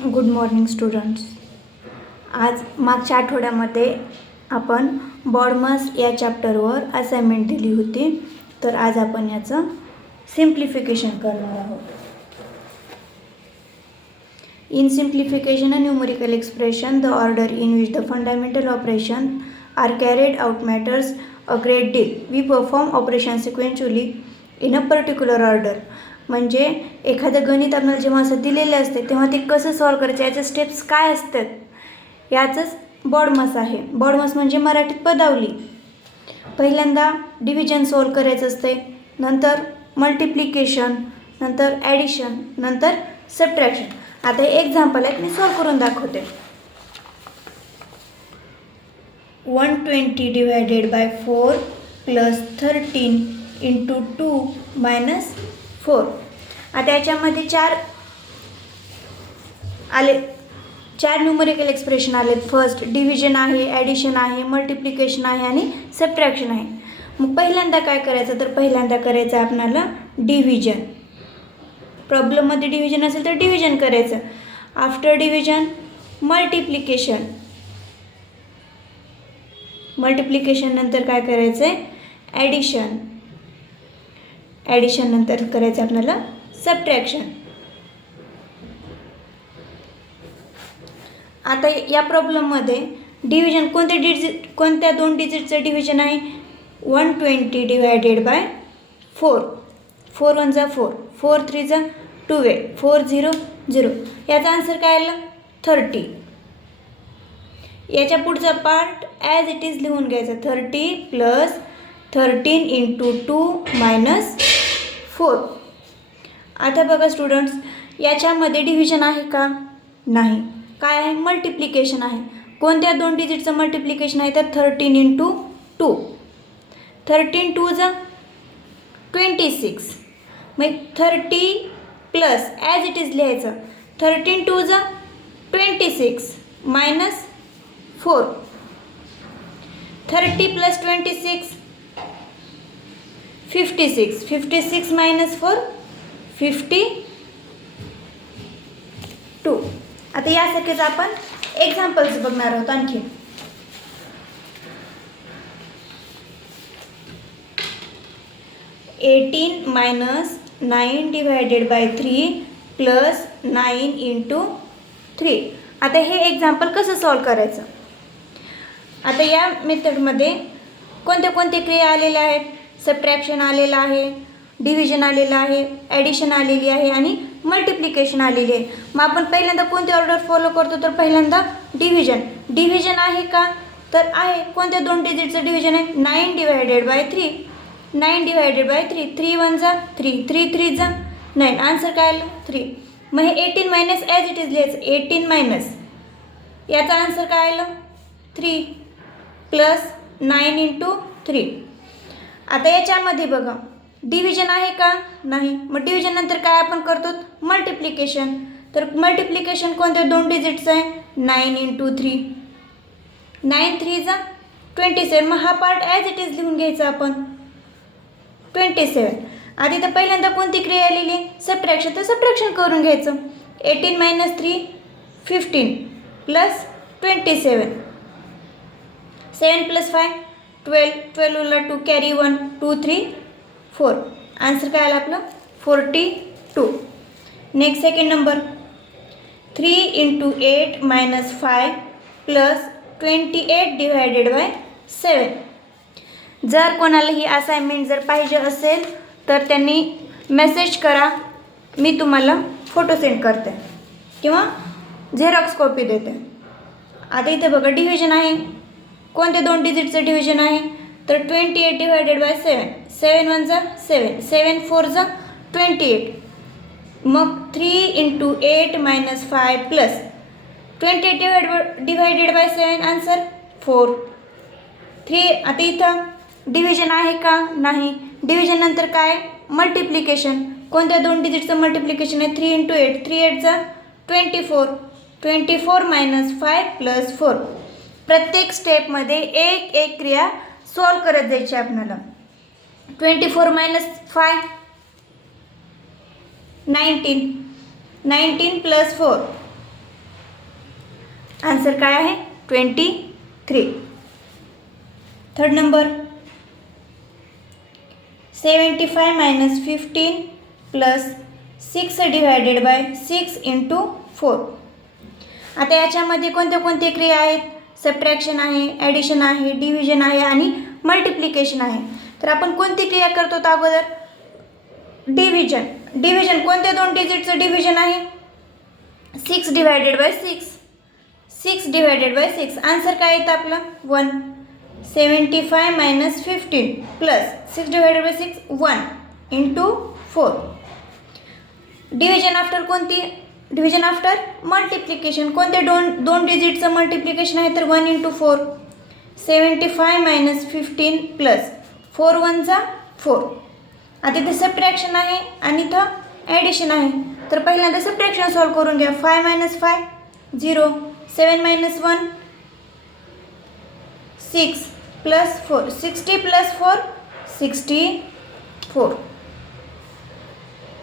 Good morning students. आज मागच्या आठवड्यामध्ये आपण बॉडमास या चॅप्टरवर असाइनमेंट दिली होती, तर आज आपण याचं सिम्प्लिफिकेशन करणार आहोत. In simplification a numerical expression the order in which the fundamental operation are carried out matters a great deal. We perform operation sequentially in a particular order. म्हणजे एखादं गणित आपल्याला जेव्हा असं दिलेले असते तेव्हा ते कसं सॉल्व करायचं, याचे स्टेप्स काय असतात, याचंच बॉडमास आहे. बॉडमास म्हणजे मराठीत पदावली. पहिल्यांदा डिव्हिजन सॉल्व करायचं असते, नंतर मल्टिप्लिकेशन, नंतर ॲडिशन, नंतर सबट्रॅक्शन. आता हे एक्झाम्पल आहे, मी सॉल्व करून दाखवते. 120 divided by 4 plus 13 into 2 minus 4. आता याच्यामध्ये चार न्यूमेरिकल एक्सप्रेशन आले. फर्स्ट डिव्हिजन आहे, ॲडिशन आहे, मल्टिप्लिकेशन आहे आणि सबट्रॅक्शन आहे. मग पहिल्यांदा काय करायचं, तर पहिल्यांदा करायचं आपल्याला डिव्हिजन. प्रॉब्लेममध्ये डिव्हिजन असेल तर डिव्हिजन करायचं. After division multiplication. मल्टिप्लिकेशन नंतर काय करायचं आहे, ॲडिशन. ॲडिशन नंतर करायचं आपल्याला सबट्रॅक्शन. आता या प्रॉब्लेममध्ये डिव्हिजन कोणत्या दोन डिजिटचं डिव्हिजन आहे, 120 डिवायडेड बाय 4. 4 1 जा 4, 4 3 जा 12, 4 0 0. याचा आन्सर काय आला, 30. याच्या पुढचा पार्ट ॲज इट इज लिहून घ्यायचा. 30 प्लस 13 इंटू 2 मायनस 4. आता बघा स्टुडंट्स, याच्यामध्ये डिव्हिजन आहे का, नाही. काय आहे, मल्टिप्लिकेशन आहे. कोणत्या दोन डिजिटचं मल्टिप्लिकेशन आहे, तर 13 इंटू 2. 13 2 जा 26. मग 30 प्लस ॲज इट इज लिहायचं. 13 2 जा 26 मायनस 4. 30 प्लस 26 56. 56 मायनस 4 52. आता यासारखेच आपण एक्झाम्पल्स बघणार आहोत आणखी. Eighteen minus 9 divided by 3 plus 9 into 3. आता हे एक्झाम्पल कसं सॉल्व करायचं. आता या मेथडमध्ये कोणत्या क्रिया आलेल्या आहेत, सबट्रॅक्शन आलेलं आहे, डिव्हिजन आलेलं आहे, ॲडिशन आलेली आहे आणि मल्टिप्लिकेशन आलेली आहे. मग आपण पहिल्यांदा कोणती ऑर्डर फॉलो करतो, तर पहिल्यांदा डिव्हिजन. डिव्हिजन आहे का, तर आहे. कोणत्या दोन डिजिटचं डिव्हिजन आहे, 9 डिवायडेड बाय 3. 9 डिवायडेड बाय 3, 3 1 जा 3, 3 3 जा 9. आन्सर काय आलं, 3. मग हे 18 मायनस ॲज इट इज लिहायचं. 18 मायनस याचा आन्सर काय आलं, 3 प्लस 9 इंटू 3. आता याच्यामध्ये बघा डिव्हिजन आहे का, नाही. मग डिव्हिजन नंतर काय आपण करतो, मल्टिप्लिकेशन. तर मल्टिप्लिकेशन कोणत्या दोन डिजिटचं आहे, 9 इंटू 3. 9 3 जा 27. मग हा पार्ट ॲज इट इज लिहून घ्यायचा आपण, 27. आधी तर पहिल्यांदा कोणती क्रिया आलेली आहे, सबट्रॅक्शन. तर सबट्रॅक्शन करून घ्यायचं. 18 मायनस 3 15 प्लस 27. 7 प्लस 5 12. 12 उरला 2 कॅरी 1 2 3 4. आन्सर काय आला आपलं, 42. Next second number, 3 into 8 minus 5 plus 28 divided by 7. जर कोणाला ही असाइनमेंट जर पाहिजे असेल तर त्यांनी मेसेज करा, मी तुम्हाला फोटो सेंड करते किंवा झेरॉक्स कॉपी देते. आता इथे बघा डिव्हिजन आहे. कोणत्या दोन डिजिटचं डिव्हिजन आहे, तर 28 डिवायडेड बाय 7. 7 1 जा 7, 7 4 जा 28. मग 3 into 8 minus 5 plus 28 divided by 7. Answer 4. 3. आता इथं डिव्हिजन आहे का, नाही. डिव्हिजन नंतर काय, मल्टिप्लिकेशन. कोणत्या दोन डिजिटचं मल्टिप्लिकेशन आहे, 3 इंटू 8. 3 8 जा 24. 24 मायनस 5 प्लस 4. प्रत्येक स्टेपमध्ये एक क्रिया सॉल्व करत जायची आपल्याला. 24 मायनस 5 19. 19 प्लस 4 आन्सर काय आहे 23. Third number 75 minus 15 plus 6 divided by 6 into 4. आता याच्यामध्ये कोणत्या कोणत्या क्रिया आहेत? सबट्रॅक्शन आहे, ॲडिशन आहे, डिव्हिजन आहे आणि मल्टिप्लिकेशन आहे. तर आपण कोणती क्रिया करतो अगोदर? डिव्हिजन. डिव्हिजन कोणत्या दोन डिजिटचं डिव्हिजन आहे? 6 divided by 6. 6 divided by 6. Answer काय येतं आपलं 1. 75 minus 15 plus 6 divided by 6 1 into 4. Division after कोणती? Division after multiplication. कोणत्या दोन डिजिटचं मल्टिप्लिकेशन आहे? तर 1 इंटू 4. 75 मायनस 15 प्लस 4 1 जा 4. आता इथे सबट्रॅक्शन आहे आणि इथं ॲडिशन आहे. तर पहिल्यांदा सबट्रॅक्शन सॉल्व करून घ्या. 5 मायनस 5 0. 7 minus 1 6 plus 4. 60 प्लस 4 64.